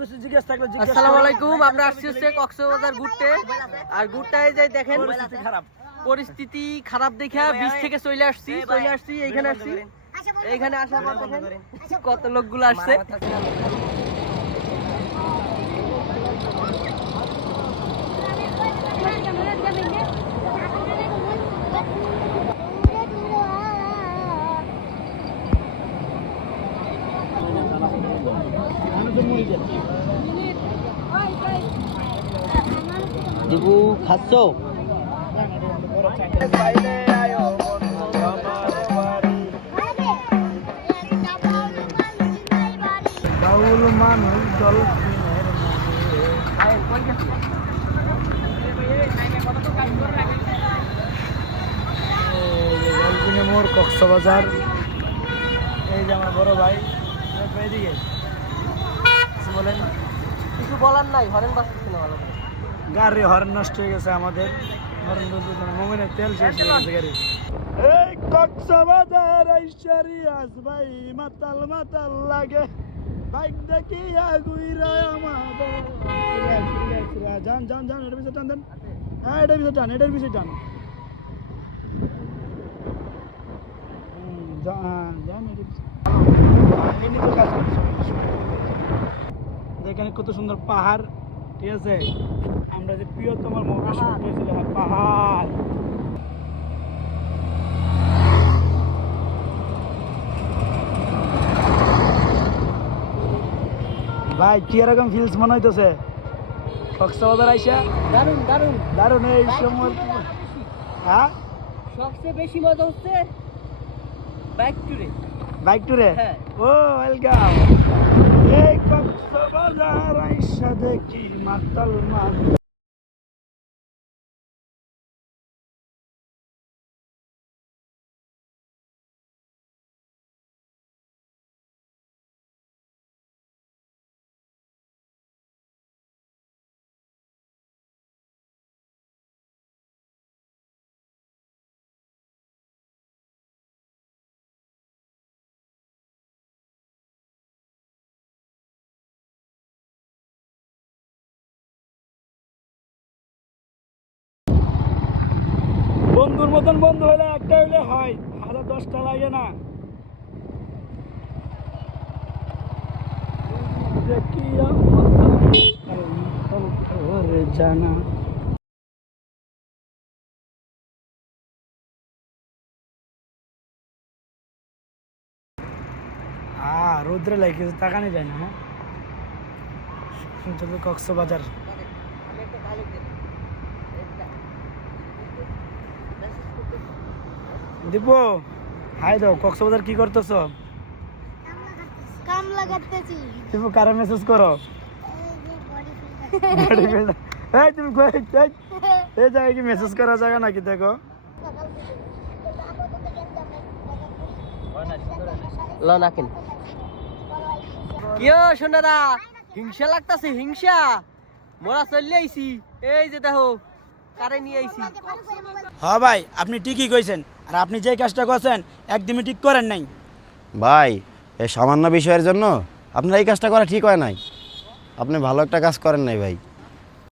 কিছু জিজ্ঞেস থাকলে জিজ্ঞেস আসসালামু আলাইকুম আমরা আসছি হচ্ছে কক্সবাজার ঘুরতে। আর যাই দেখেন পরিস্থিতি খারাপ। পরিস্থিতি খারাপ দেখে বিচ থেকে চলে আসছি চলে আসছি এইখানে আসছি। এইখানে আসার পর দেখেন কত লোকগুলো আসছে। দিবু খাচ্ছ? মোর কক্সবাজার এই যে আমার বড় ভাই এদিকে। বলেন কিছু বলার নাই হরেন বাজতেছে না ভালো করে। গাড়ি হর্ন নষ্ট হয়ে গেছে আমাদের। হর্ন বলতেছে না মোমিনের তেল শেষ হয়ে গেছে গাড়ি। এই কক্সবাজার আইসারি আস ভাই মাতাল মাতাল লাগে। বাইক দেখি আগুইরা আমাদের। যান যান যান এটার পিছিয়ে টান দেন হ্যাঁ এটার পিছিয়ে টান এটার পিছিয়ে টান। যান যান এটার। এখানে কত সুন্দর পাহাড় ঠিক আছে? আমরা যে প্রিয়তম মহাকাশ হয়েছিল পাহাড়। ভাই কি এরকম ফিলস মনে হইতেছে? কক্সবাজার আইসা? দারুণ দারুণ দারুণ এই সময় হ্যাঁ? সবচেয়ে বেশি মজা হচ্ছে বাইক ট্যুরে বাইক টুরে হ্যাঁ। ও ওয়েলকাম এই কক্সবাজার আইসা দেখি মাতাল মাতাল মতন বন্ধু হলে একটা হলে হয়। হাজার দশটা লাগে না। জানা। রৌদ্রে লাগে তাকানি যায় না হ্যাঁ? কক্সবাজার? দীপ হাই দাও কক্সবাজার কি করতেছ? কাম লাগাতেছি তুমি কারা মেসেজ করো। বডি বিল্ডার এই তুমি কই এই এই জায়গায় কি মেসেজ করা জায়গা নাকি দেখো। ল নাকেন। কিও সোনারা হিংসা লাগতাছে হিংসা। মোরা চলে আইছি। এই যে দেখো কারে নিয়ে আইছি। হ্যাঁ ভাই আপনি ঠিকই কইছেন। আর আপনি যে কাজটা করছেন একদমই ঠিক করেন নাই। ভাই এই সামান্য বিষয়ের জন্য আপনার এই কাজটা করা ঠিক হয় নাই। আপনি ভালো একটা কাজ করেন নাই ভাই।